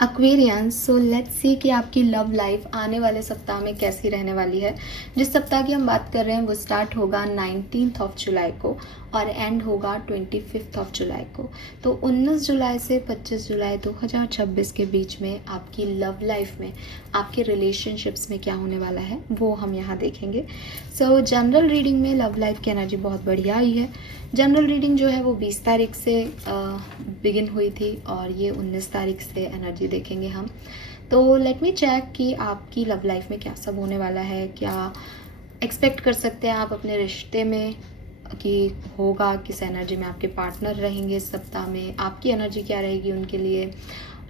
Aquarians, so let's see कि आपकी love life आने वाले सप्ताह में कैसी रहने वाली है। जिस सप्ताह की हम बात कर रहे हैं वो स्टार्ट होगा 19 जुलाई को और एंड होगा 25 जुलाई को। तो 19 जुलाई से 25 जुलाई 2026 के बीच में आपकी लव लाइफ में, आपके रिलेशनशिप्स में क्या होने वाला है वो हम यहाँ देखेंगे। सो जनरल रीडिंग में लव लाइफ की एनर्जी बहुत बढ़िया आई है। जनरल रीडिंग जो है वो 20 तारीख से बिगिन हुई थी और ये 19 तारीख से एनर्जी देखेंगे हम। तो लेट मी चेक कि आपकी लव लाइफ में क्या सब होने वाला है, क्या एक्सपेक्ट कर सकते हैं आप अपने रिश्ते में कि होगा, किस एनर्जी में आपके पार्टनर रहेंगे इस सप्ताह में, आपकी एनर्जी क्या रहेगी उनके लिए,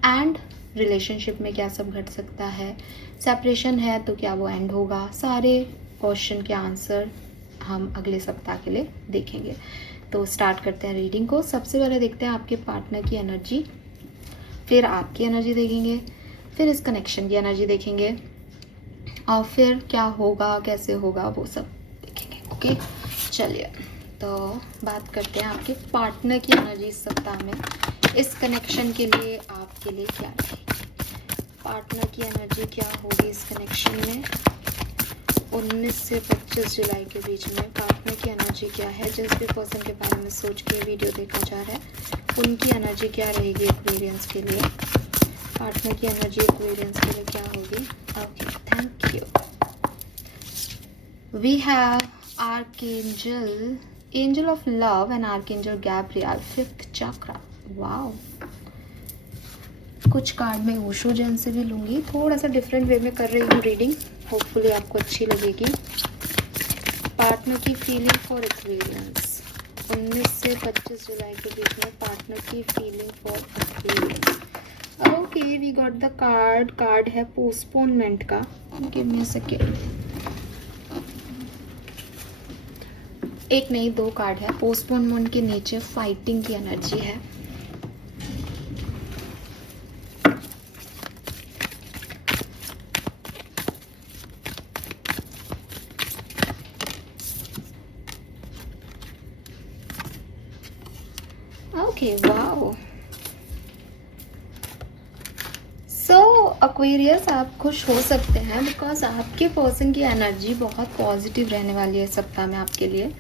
एंड रिलेशनशिप में क्या सब घट सकता है। सेपरेशन है तो क्या वो एंड होगा। सारे क्वेश्चन के आंसर हम अगले सप्ताह के लिए देखेंगे। तो स्टार्ट करते हैं रीडिंग को। सबसे पहले देखते हैं आपके पार्टनर की एनर्जी, फिर आपकी एनर्जी देखेंगे, फिर इस कनेक्शन की एनर्जी देखेंगे और फिर क्या होगा, कैसे होगा, वो सब देखेंगे। ओके, चलिए तो बात करते हैं आपके पार्टनर की एनर्जी इस सप्ताह में। इस कनेक्शन के लिए आपके लिए क्या रहेगी, पार्टनर की एनर्जी क्या होगी इस कनेक्शन में 19 से 25 जुलाई के बीच में। पार्टनर की एनर्जी क्या है, जिस भी पर्सन के बारे में सोच के वीडियो देखा जा रहा है उनकी एनर्जी क्या रहेगी एक्वेरियंस के लिए। पार्टनर की एनर्जी एक्वेरियंस के लिए क्या होगी। Okay, thank you. We have archangel, angel of love and archangel Gabriel, 5th chakra. Wow, कुछ कार्ड में ओशो जैन से भी लूँगी, थोड़ा सा डिफरेंट वे में कर रही हूँ रीडिंग, होपफुली आपको अच्छी लगेगी। पार्टनर की फीलिंग फॉर एक्वेरियंस 19 से 25 जुलाई के बीच में, पार्टनर की feeling for Aquarians. Okay, we got the card है पोस्टपोनमेंट का। Give me a second. एक नहीं, 2 कार्ड है। पोस्टपोनमेंट के नीचे फाइटिंग की एनर्जी है। Okay, wow. सो एक्वेरियस, आप खुश हो सकते हैं बिकॉज आपके पर्सन की एनर्जी बहुत पॉजिटिव रहने वाली है सप्ताह में आपके लिए।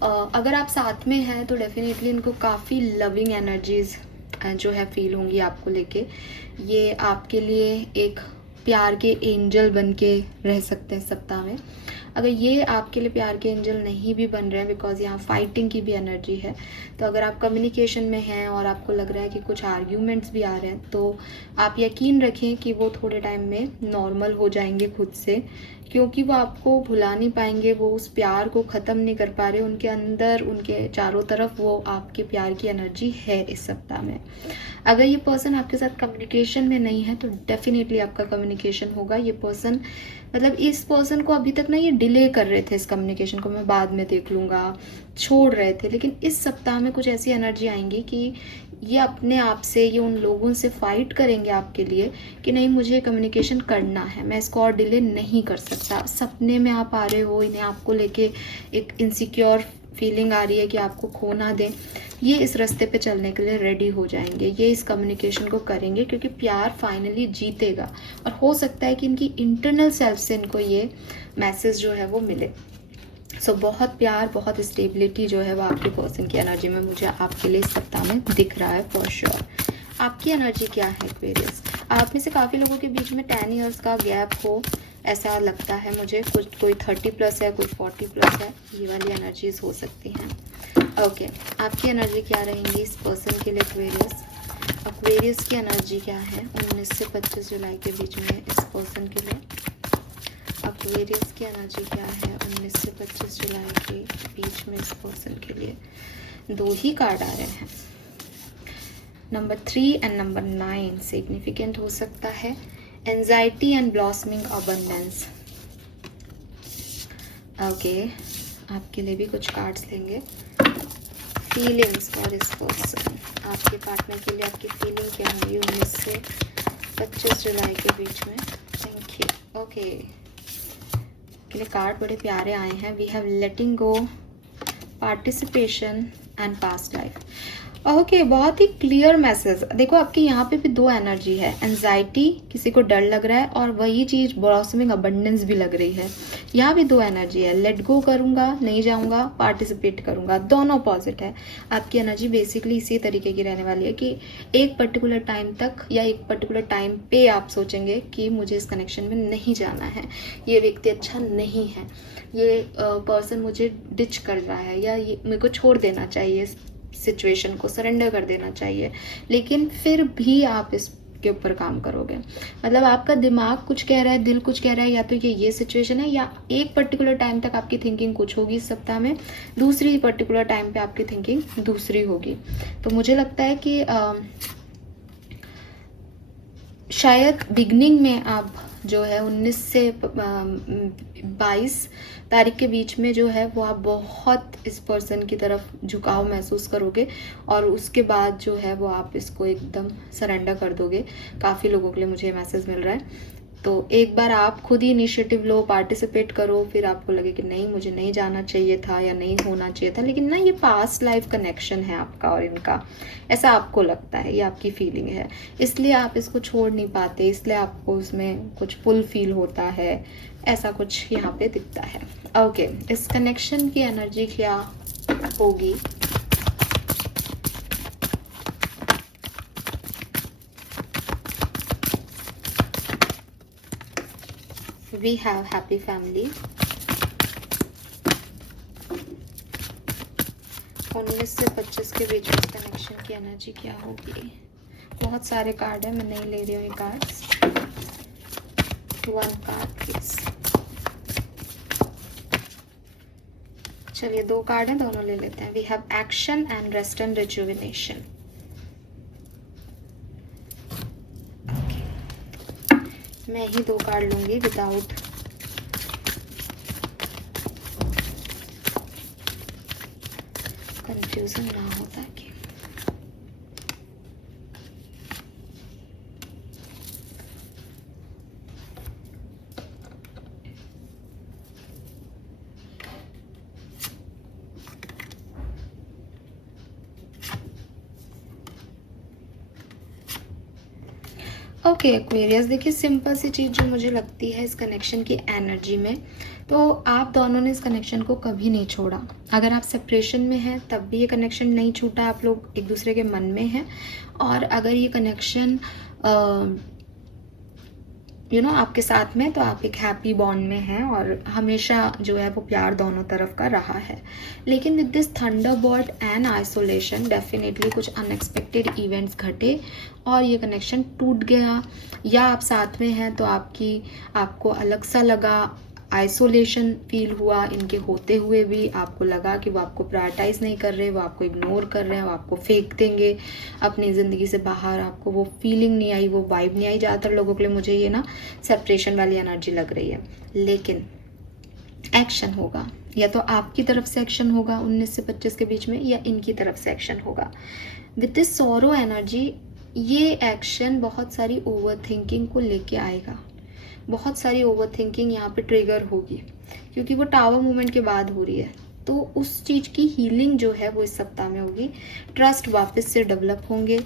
अगर आप साथ में हैं तो डेफिनेटली इनको काफ़ी लविंग एनर्जीज जो है फील होंगी आपको लेके। ये आपके लिए एक प्यार के एंजल बन के रह सकते हैं सप्ताह में। अगर ये आपके लिए प्यार के एंजल नहीं भी बन रहे हैं बिकॉज यहाँ फाइटिंग की भी एनर्जी है, तो अगर आप कम्युनिकेशन में हैं और आपको लग रहा है कि कुछ आर्ग्यूमेंट्स भी आ रहे हैं तो आप यकीन रखें कि वो थोड़े टाइम में नॉर्मल हो जाएंगे खुद से, क्योंकि वो आपको भुला नहीं पाएंगे, वो उस प्यार को ख़त्म नहीं कर पा रहे। उनके अंदर, उनके चारों तरफ वो आपके प्यार की एनर्जी है इस सप्ताह में। अगर ये पर्सन आपके साथ कम्युनिकेशन में नहीं है तो डेफिनेटली आपका कम्युनिकेशन होगा। ये पर्सन, मतलब इस पर्सन को अभी तक ना ये डिले कर रहे थे इस कम्युनिकेशन को, मैं बाद में देख लूँगा, छोड़ रहे थे। लेकिन इस सप्ताह में कुछ ऐसी एनर्जी आएंगी कि ये अपने आप से, ये उन लोगों से फाइट करेंगे आपके लिए कि नहीं, मुझे कम्युनिकेशन करना है, मैं इसको और डिले नहीं कर सकता। सपने में आप आ रहे हो, इन्हें आपको लेके एक इनसिक्योर फीलिंग आ रही है कि आपको खो ना दें। ये इस रास्ते पे चलने के लिए रेडी हो जाएंगे, ये इस कम्युनिकेशन को करेंगे क्योंकि प्यार फाइनली जीतेगा। और हो सकता है कि इनकी इंटरनल सेल्फ से इनको ये मैसेज जो है वो मिले। सो बहुत प्यार, बहुत स्टेबिलिटी जो है वो आपके पर्सन की एनर्जी में मुझे आपके लिए इस सप्ताह में दिख रहा है फॉर श्योर। आपकी एनर्जी क्या है एक्वेरियस। आप में से काफ़ी लोगों के बीच में 10 ईयर्स का गैप हो, ऐसा लगता है मुझे। कुछ कोई 30+ है, कोई 40+ है, ये वाली एनर्जीज हो सकती हैं। ओके, आपकी एनर्जी क्या रहेंगी इस पर्सन के लिए एक्वेरियस। एक्वेरियस की एनर्जी क्या है 19 से 25 जुलाई के बीच में इस पर्सन के लिए। एक्वेरियस की एनर्जी क्या है 19 से 25 जुलाई के बीच में इस पर्सन के लिए। 2 ही कार्ड आ रहे हैं, नंबर 3 एंड नंबर 9 सिग्निफिकेंट हो सकता है। Anxiety and blossoming abundance. Okay, आपके लिए भी कुछ कार्ड्स लेंगे। फीलिंग्स फॉर इस पर्सन, आपके पार्टनर के लिए आपकी फीलिंग क्या होगी 19 से 25 जुलाई के बीच में। Thank you. ओके, के लिए कार्ड बड़े प्यारे आए हैं। We have letting go, participation and past life. Okay, बहुत ही क्लियर मैसेज। देखो आपके यहाँ पे भी दो एनर्जी है, एंजाइटी, किसी को डर लग रहा है, और वही चीज ब्लॉसमिंग अबंडेंस भी लग रही है। यहाँ भी दो एनर्जी है, लेट गो करूंगा, नहीं जाऊंगा, पार्टिसिपेट करूंगा, दोनों अपोजिट है। आपकी एनर्जी बेसिकली इसी तरीके की रहने वाली है कि एक पर्टिकुलर टाइम तक या एक पर्टिकुलर टाइम पे आप सोचेंगे कि मुझे इस कनेक्शन में नहीं जाना है, ये व्यक्ति अच्छा नहीं है, ये पर्सन मुझे डिच कर रहा है, या ये मेरे को छोड़ देना चाहिए, सिचुएशन को सरेंडर कर देना चाहिए। लेकिन फिर भी आप इसके ऊपर काम करोगे। मतलब आपका दिमाग कुछ कह रहा है, दिल कुछ कह रहा है, या तो ये सिचुएशन है, या एक पर्टिकुलर टाइम तक आपकी थिंकिंग कुछ होगी इस सप्ताह में, दूसरी पर्टिकुलर टाइम पे आपकी थिंकिंग दूसरी होगी। तो मुझे लगता है कि शायद बिगनिंग में आप जो है 19 से 22 तारीख के बीच में जो है वो आप बहुत इस पर्सन की तरफ झुकाव महसूस करोगे, और उसके बाद जो है वो आप इसको एकदम सरेंडर कर दोगे। काफ़ी लोगों के लिए मुझे मैसेज मिल रहा है। तो एक बार आप खुद ही इनिशिएटिव लो, पार्टिसिपेट करो, फिर आपको लगे कि नहीं मुझे नहीं जाना चाहिए था या नहीं होना चाहिए था, लेकिन ना ये पास्ट लाइफ कनेक्शन है आपका और इनका, ऐसा आपको लगता है, ये आपकी फीलिंग है, इसलिए आप इसको छोड़ नहीं पाते, इसलिए आपको उसमें कुछ पुल फील होता है, ऐसा कुछ यहाँ पे दिखता है। ओके, इस कनेक्शन की एनर्जी क्या होगी? We have happy family। 19 से 25 के बीच में कनेक्शन की एनर्जी क्या होगी? बहुत सारे कार्ड है, मैं नहीं ले रही हूँ ये कार्ड्स। 1 card please. चलिए 2 कार्ड हैं, दोनों ले लेते हैं। We have action and rest and rejuvenation. मैं ही 2 कार्ड लूंगी विदाउट कंफ्यूजन ना हो ताकि। ओके एक्वेरियस, देखिए सिंपल सी चीज़ जो मुझे लगती है इस कनेक्शन की एनर्जी में, तो आप दोनों ने इस कनेक्शन को कभी नहीं छोड़ा। अगर आप सेपरेशन में हैं तब भी ये कनेक्शन नहीं छूटा, आप लोग एक दूसरे के मन में हैं। और अगर ये कनेक्शन आपके साथ में, तो आप एक हैप्पी बॉन्ड में हैं और हमेशा जो है वो प्यार दोनों तरफ का रहा है। लेकिन with this Thunderbird and isolation definitely कुछ अनएक्सपेक्टेड इवेंट्स घटे और ये कनेक्शन टूट गया, या आप साथ में हैं तो आपको अलग सा लगा, आइसोलेशन फील हुआ, इनके होते हुए भी आपको लगा कि वो आपको प्रायोरिटाइज नहीं कर रहे, वो आपको इग्नोर कर रहे हैं, वो आपको फेंक देंगे अपनी ज़िंदगी से बाहर, आपको वो फीलिंग नहीं आई, वो वाइब नहीं आई। ज़्यादातर लोगों के लिए मुझे ये ना सेपरेशन वाली एनर्जी लग रही है। लेकिन एक्शन होगा, या तो आपकी तरफ से एक्शन होगा 19 से 25 के बीच में, या इनकी तरफ से एक्शन होगा। विद दिस सॉरो एनर्जी ये एक्शन बहुत सारी ओवर थिंकिंग को लेके आएगा, बहुत सारी ओवर थिंकिंग यहाँ पे ट्रिगर होगी, क्योंकि वो टावर मूवमेंट के बाद हो रही है। तो उस चीज़ की हीलिंग जो है वो इस सप्ताह में होगी। ट्रस्ट वापस से डेवलप होंगे,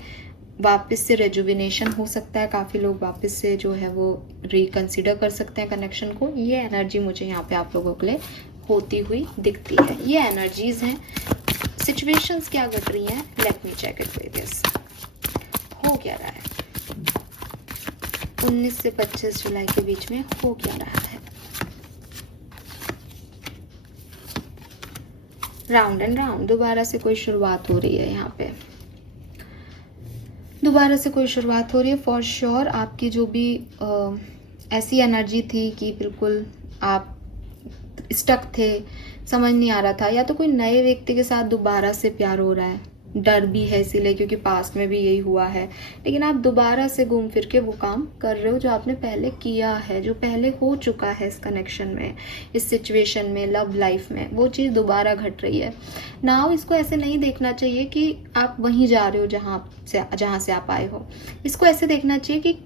वापस से रेजुविनेशन हो सकता है, काफ़ी लोग वापस से जो है वो रिकंसिडर कर सकते हैं कनेक्शन को। ये एनर्जी मुझे यहाँ पे आप लोगों के लिए होती हुई दिखती है। ये एनर्जीज हैं। सिचुएशंस क्या घट रही हैं, let me check it various. हो क्या रहा है 19 से 25 जुलाई के बीच में, हो क्या रहा है? राउंड एंड राउंड, दोबारा से कोई शुरुआत हो रही है यहाँ पे, दोबारा से कोई शुरुआत हो रही है फॉर श्योर। आपकी जो भी ऐसी एनर्जी थी कि बिल्कुल आप स्टक थे, समझ नहीं आ रहा था, या तो कोई नए व्यक्ति के साथ दोबारा से प्यार हो रहा है, डर भी है इसीलिए क्योंकि पास्ट में भी यही हुआ है, लेकिन आप दोबारा से घूम फिर के वो काम कर रहे हो जो आपने पहले किया है, जो पहले हो चुका है इस कनेक्शन में, इस सिचुएशन में, लव लाइफ में, वो चीज़ दोबारा घट रही है। नाउ इसको ऐसे नहीं देखना चाहिए कि आप वहीं जा रहे हो जहाँ से आप आए हो, इसको ऐसे देखना चाहिए कि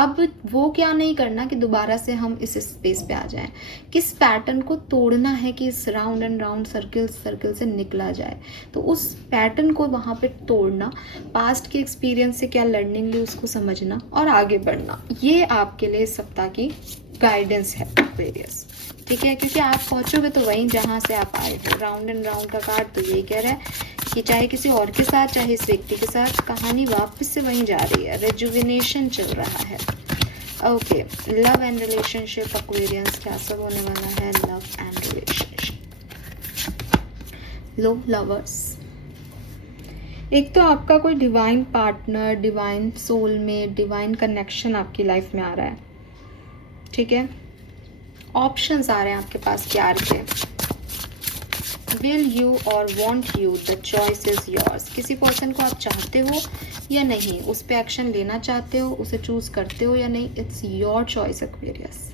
अब वो क्या नहीं करना कि दोबारा से हम इस स्पेस पे आ जाएं, किस पैटर्न को तोड़ना है कि इस राउंड एंड राउंड सर्कल से निकला जाए। तो उस पैटर्न को वहाँ पे तोड़ना, पास्ट के एक्सपीरियंस से क्या लर्निंग ली उसको समझना और आगे बढ़ना, ये आपके लिए इस सप्ताह की गाइडेंस है एक्वेरियस। ठीक है, क्योंकि आप पहुंचोगे तो वहीं जहाँ से आप आए हो। राउंड एंड राउंड का कार्ड तो यही कह रहा है कि चाहे किसी और के साथ चाहे इस व्यक्ति के साथ, कहानी वापस से वहीं जा रही है, रेजुविनेशन चल रहा है। Okay, love and relationship Aquarians, क्या सब होने वाला है love and relationship. Low lovers, एक तो आपका कोई divine partner, divine soulmate, divine connection आपकी लाइफ में आ रहा है। ठीक है, ऑप्शंस आ रहे हैं आपके पास प्यार के। विल यू और want you, the choice is yours. किसी पर्सन को आप चाहते हो या नहीं, उस पर एक्शन लेना चाहते हो, उसे चूज करते हो या नहीं, इट्स योर चॉइस एक्वेरियस।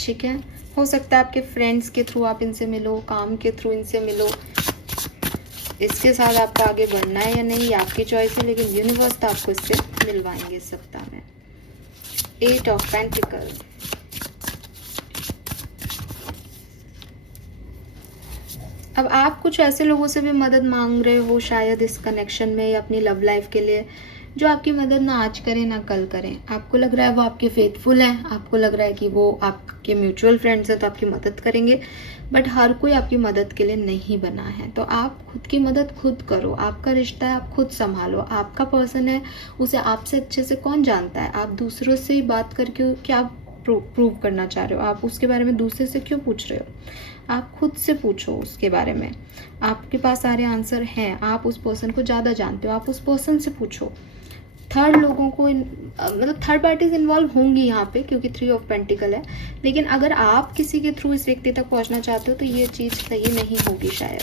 ठीक है, हो सकता है आपके फ्रेंड्स के थ्रू आप इनसे मिलो, काम के थ्रू इनसे मिलो, इसके साथ आपको आगे बढ़ना है या नहीं, ये आपकी चॉइस है, लेकिन यूनिवर्स तो आपको इससे मिलवाएंगे इस सप्ताह में। 8 ऑफ पेंटिकल, अब आप कुछ ऐसे लोगों से भी मदद मांग रहे हो शायद इस कनेक्शन में या अपनी लव लाइफ के लिए, जो आपकी मदद ना आज करें ना कल करें। आपको लग रहा है वो आपके फेथफुल हैं, आपको लग रहा है कि वो आपके म्यूचुअल फ्रेंड्स हैं तो आपकी मदद करेंगे, बट हर कोई आपकी मदद के लिए नहीं बना है। तो आप खुद की मदद खुद करो, आपका रिश्ता है, आप खुद संभालो। आपका पर्सन है, उसे आपसे अच्छे से कौन जानता है। आप दूसरों से ही बात करके क्या प्रूव करना चाह रहे हो, आप उसके बारे में दूसरे से क्यों पूछ रहे हो। आप खुद से पूछो उसके बारे में, आपके पास सारे आंसर हैं, आप उस पर्सन को ज़्यादा जानते हो, आप उस पर्सन से पूछो। थर्ड लोगों को मतलब थर्ड पार्टीज इन्वॉल्व होंगी यहाँ पे, क्योंकि 3 ऑफ पेंटिकल है, लेकिन अगर आप किसी के थ्रू इस व्यक्ति तक पहुँचना चाहते हो तो ये चीज़ सही नहीं होगी शायद।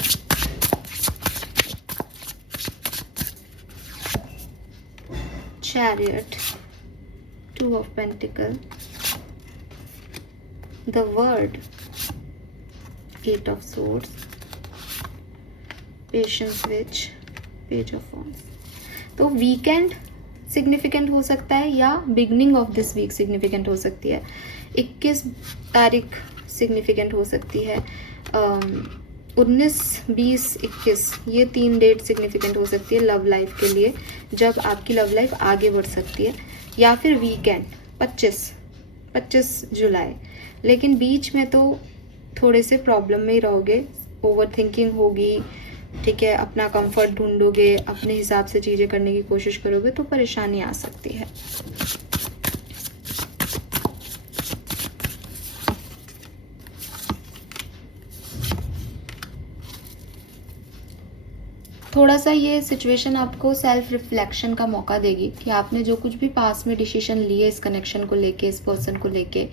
Chariot, 2 of pentacles, the world, 8 of swords, patience witch, page of wands। तो वीकेंड सिग्निफिकेंट हो सकता है या beginning of this week significant हो सकती है। 21 तारीख सिग्निफिकेंट हो सकती है, 19, 20, 21 ये 3 डेट सिग्निफिकेंट हो सकती है लव लाइफ के लिए, जब आपकी लव लाइफ आगे बढ़ सकती है। या फिर वीकेंड 25 जुलाई, लेकिन बीच में तो थोड़े से प्रॉब्लम में ही रहोगे, ओवर थिंकिंग होगी। ठीक है, अपना कंफर्ट ढूंढोगे, अपने हिसाब से चीज़ें करने की कोशिश करोगे तो परेशानी आ सकती है। थोड़ा सा ये सिचुएशन आपको सेल्फ रिफ्लेक्शन का मौका देगी कि आपने जो कुछ भी पास में डिसीजन लिए इस कनेक्शन को लेके, इस पर्सन को लेके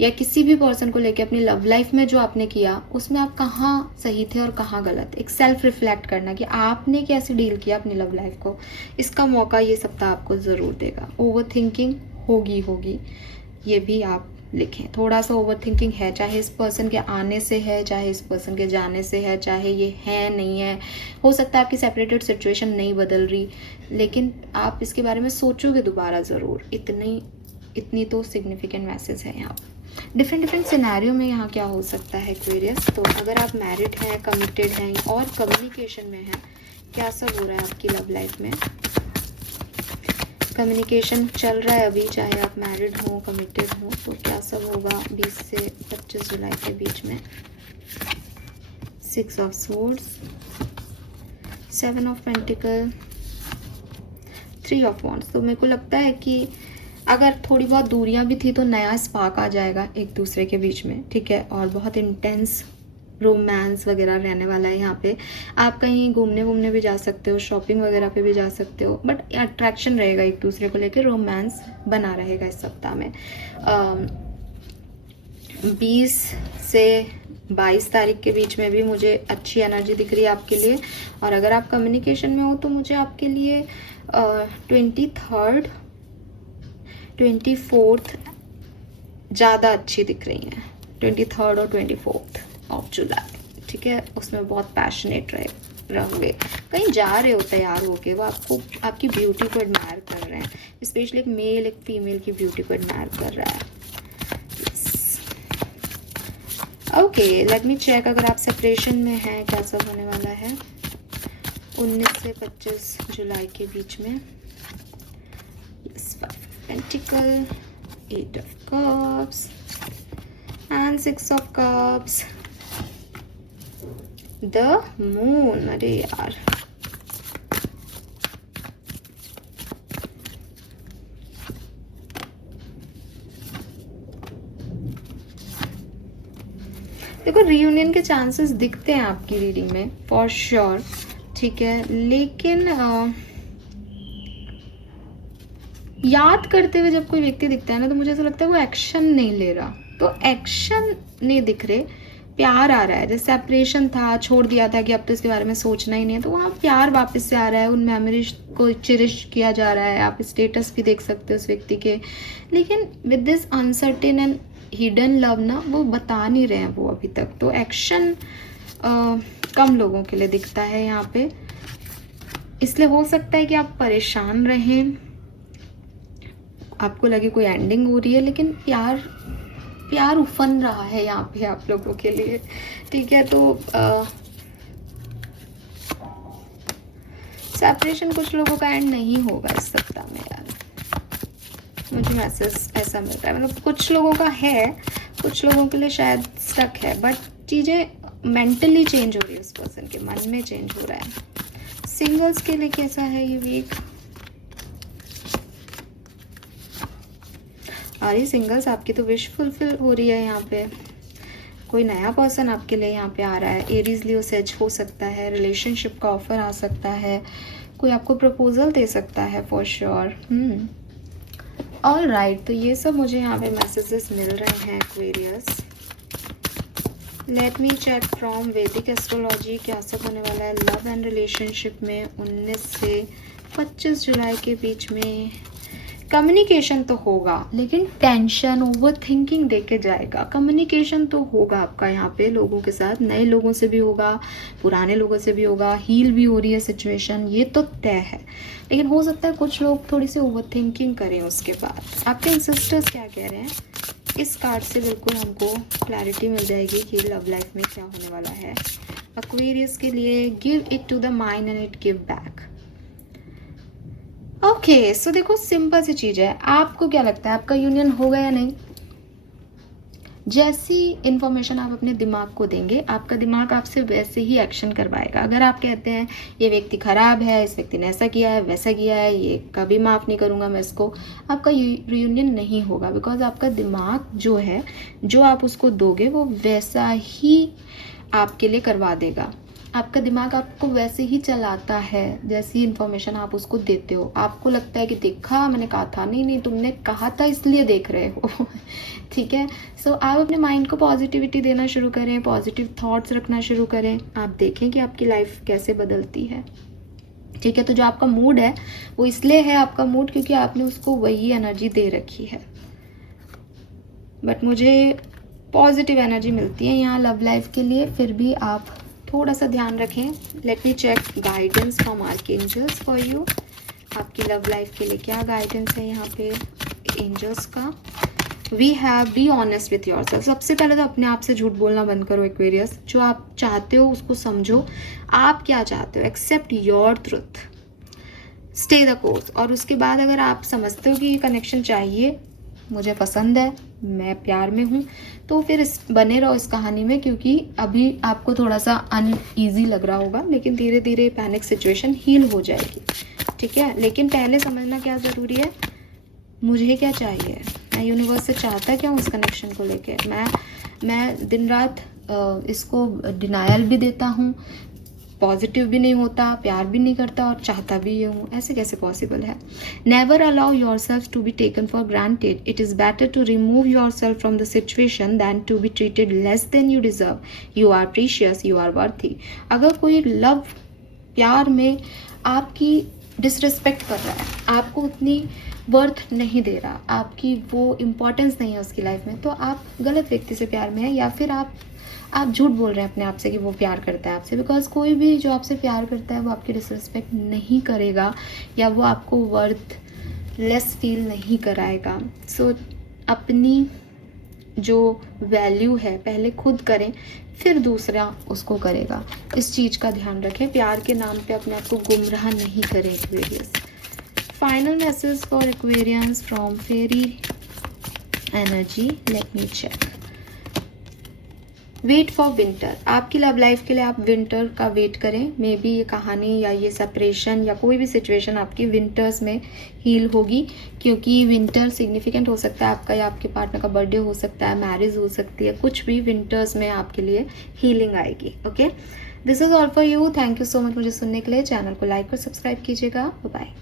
या किसी भी पर्सन को लेके, अपनी लव लाइफ में जो आपने किया उसमें आप कहाँ सही थे और कहाँ गलत। एक सेल्फ रिफ्लेक्ट करना कि आपने कैसे डील किया अपनी लव लाइफ को, इसका मौका ये सप्ताह आपको ज़रूर देगा। ओवर थिंकिंग होगी ये भी आप लिखें। थोड़ा सा ओवर थिंकिंग है, चाहे इस पर्सन के आने से है, चाहे इस पर्सन के जाने से है, चाहे ये है नहीं है। हो सकता है आपकी सेपरेटेड सिचुएशन नहीं बदल रही, लेकिन आप इसके बारे में सोचोगे दोबारा ज़रूर। इतनी तो सिग्निफिकेंट मैसेज है यहाँ। डिफरेंट सिनेरियो में यहाँ क्या हो सकता है एक्वेरियस। तो अगर आप मैरिड हैं, कमिटेड हैं और कम्युनिकेशन में हैं, क्या सब हो रहा है आपकी लव लाइफ में। कम्युनिकेशन चल रहा है अभी, चाहे आप मैरिड हो, कमिटेड हो, तो क्या सब होगा 20 से 25 जुलाई के बीच में। 6 of swords, 7 of pentacle, 3 of wands. तो मेरे को लगता है कि अगर थोड़ी बहुत दूरियां भी थी तो नया स्पार्क आ जाएगा एक दूसरे के बीच में। ठीक है, और बहुत इंटेंस रोमांस वगैरह रहने वाला है यहाँ पे। आप कहीं घूमने भी जा सकते हो, शॉपिंग वगैरह पे भी जा सकते हो, बट अट्रैक्शन रहेगा एक दूसरे को लेकर, रोमांस बना रहेगा इस सप्ताह में। 20 से 22 तारीख के बीच में भी मुझे अच्छी एनर्जी दिख रही है आपके लिए। और अगर आप कम्युनिकेशन में हो तो मुझे आपके लिए 23rd 24th ज़्यादा अच्छी दिख रही हैं। 23rd और 24th ऑफ जुलाई, ठीक है, उसमें बहुत पैशनेट रहे। रहेंगे, कहीं जा रहे हो तैयार होके, वो आपको आपकी ब्यूटी को एडमायर कर रहे हैं, स्पेशली एक मेल एक फीमेल की ब्यूटी को एडमायर कर रहा है। ओके, लेट मी चेक, अगर आप सेपरेशन में हैं क्या सब होने वाला है 19 से 25 जुलाई के बीच में। Pentacle, 8 of cups and 6 of cups, the moon. अरे यार, देखो रीयूनियन के चांसेस दिखते हैं आपकी रीडिंग में फॉर श्योर, ठीक है, लेकिन याद करते हुए जब कोई व्यक्ति दिखता है ना, तो मुझे ऐसा लगता है वो एक्शन नहीं ले रहा, तो एक्शन नहीं दिख रहे, प्यार आ रहा है। जैसे सेपरेशन था, छोड़ दिया था कि अब तो इसके बारे में सोचना ही नहीं है, तो वहाँ प्यार वापस से आ रहा है, उन मेमोरीज को चेरिश किया जा रहा है। आप स्टेटस भी देख सकते हो उस व्यक्ति के, लेकिन with this uncertain and hidden love ना, वो बता नहीं रहे हैं वो अभी तक, तो एक्शन कम लोगों के लिए दिखता है यहाँ पे। इसलिए हो सकता है कि आप परेशान रहें, आपको लगे कोई एंडिंग हो रही है, लेकिन प्यार उफन रहा है यहाँ पे आप लोगों के लिए, ठीक है। तो सेपरेशन कुछ लोगों का एंड नहीं होगा इस सप्ताह में यार, मुझे मैसेज ऐसा मिल रहा है। मतलब कुछ लोगों का है, कुछ लोगों के लिए शायद स्टक है, बट चीज़ें मेंटली चेंज हो रही है, उस पर्सन के मन में चेंज हो रहा है। सिंगल्स के लिए कैसा है ये वीक? अरे सिंगल्स, आपकी तो विश फुलफिल हो रही है यहाँ पे। कोई नया पर्सन आपके लिए यहाँ पे आ रहा है, एरीज लियो सेज हो सकता है, रिलेशनशिप का ऑफर आ सकता है, कोई आपको प्रपोजल दे सकता है फॉर श्योर। ऑल राइट, तो ये सब मुझे यहाँ पे मैसेजेस मिल रहे हैं Aquarius. Let me check from Vedic astrology क्या सब होने वाला है लव एंड रिलेशनशिप में 19 से 25 जुलाई के बीच में। कम्युनिकेशन तो होगा, लेकिन टेंशन ओवर थिंकिंग देके जाएगा। कम्युनिकेशन तो होगा आपका यहाँ पे लोगों के साथ, नए लोगों से भी होगा, पुराने लोगों से भी होगा, हील भी हो रही है सिचुएशन, ये तो तय है। लेकिन हो सकता है कुछ लोग थोड़ी सी ओवर थिंकिंग करें उसके बाद। आपके एंसेस्टर्स क्या कह रहे हैं, इस कार्ड से बिल्कुल हमको क्लैरिटी मिल जाएगी कि लव लाइफ में क्या होने वाला है। एक्वेरियस के लिए give it to the mind and it give back. Okay, so देखो सिंपल सी चीज़ है, आपको क्या लगता है आपका यूनियन होगा या नहीं? जैसी इन्फॉर्मेशन आप अपने दिमाग को देंगे, आपका दिमाग आपसे वैसे ही एक्शन करवाएगा। अगर आप कहते हैं ये व्यक्ति खराब है, इस व्यक्ति ने ऐसा किया है वैसा किया है, ये कभी माफ़ नहीं करूँगा मैं इसको, आपका रियूनियन नहीं होगा। बिकॉज आपका दिमाग जो है, जो आप उसको दोगे वो वैसा ही आपके लिए करवा देगा। आपका दिमाग आपको वैसे ही चलाता है जैसी इन्फॉर्मेशन आप उसको देते हो। आपको लगता है कि देखा मैंने कहा था, नहीं नहीं तुमने कहा था इसलिए देख रहे हो ठीक है। सो आप अपने माइंड को पॉजिटिविटी देना शुरू करें, पॉजिटिव थॉट्स रखना शुरू करें, आप देखें कि आपकी लाइफ कैसे बदलती है, ठीक है। तो जो आपका मूड है वो इसलिए है आपका मूड क्योंकि आपने उसको वही एनर्जी दे रखी है। बट मुझे पॉजिटिव एनर्जी मिलती है यहाँ लव लाइफ के लिए, फिर भी आप थोड़ा सा ध्यान रखें। Let me check guidance from archangels for you. आपकी लव लाइफ के लिए क्या गाइडेंस है यहाँ पे एंजल्स का? We have be honest with yourself. सबसे पहले तो अपने आप से झूठ बोलना बंद करो एक्वेरियस। जो आप चाहते हो उसको समझो, आप क्या चाहते हो, accept your truth, stay the course. और उसके बाद अगर आप समझते हो कि ये कनेक्शन चाहिए, मुझे पसंद है, मैं प्यार में हूँ, तो फिर बने रहो इस कहानी में। क्योंकि अभी आपको थोड़ा सा अनईजी लग रहा होगा, लेकिन धीरे धीरे पैनिक सिचुएशन हील हो जाएगी, ठीक है। लेकिन पहले समझना क्या ज़रूरी है, मुझे क्या चाहिए, मैं यूनिवर्स से चाहता क्या हूँ इस कनेक्शन को लेके। मैं दिन रात इसको डिनायल भी देता हूँ, पॉजिटिव भी नहीं होता, प्यार भी नहीं करता और चाहता भी ये हूँ, ऐसे कैसे पॉसिबल है। Never allow yourself to be taken for granted. It is better to remove yourself from the situation than to be treated less than you deserve. You are precious, you are worthy. अगर कोई love प्यार में आपकी disrespect कर रहा है, आपको उतनी वर्थ नहीं दे रहा, आपकी वो इम्पोर्टेंस नहीं है उसकी लाइफ में, तो आप गलत व्यक्ति से प्यार में हैं, या फिर आप झूठ बोल रहे हैं अपने आप से कि वो प्यार करता है आपसे। बिकॉज कोई भी जो आपसे प्यार करता है वो आपकी डिसरिस्पेक्ट नहीं करेगा, या वो आपको वर्थ लेस फील नहीं कराएगा। सो अपनी जो वैल्यू है पहले खुद करें, फिर दूसरा उसको करेगा। इस चीज़ का ध्यान रखें, प्यार के नाम पे अपने आप को गुमराह नहीं करें Aquarius. Final message for Aquarians from fairy energy, let me check. Wait for winter, आपकी लव लाइफ के लिए आप विंटर का वेट करें। मे बी ये कहानी या ये सेपरेशन या कोई भी सिचुएशन आपकी विंटर्स में हील होगी, क्योंकि विंटर सिग्निफिकेंट हो सकता है आपका, या आपके पार्टनर का बर्थडे हो सकता है, मैरिज हो सकती है, कुछ भी विंटर्स में आपके लिए हीलिंग आएगी। Okay, this is all for you. Thank you so much मुझे सुनने के लिए। चैनल को लाइक और सब्सक्राइब कीजिएगा। बाय।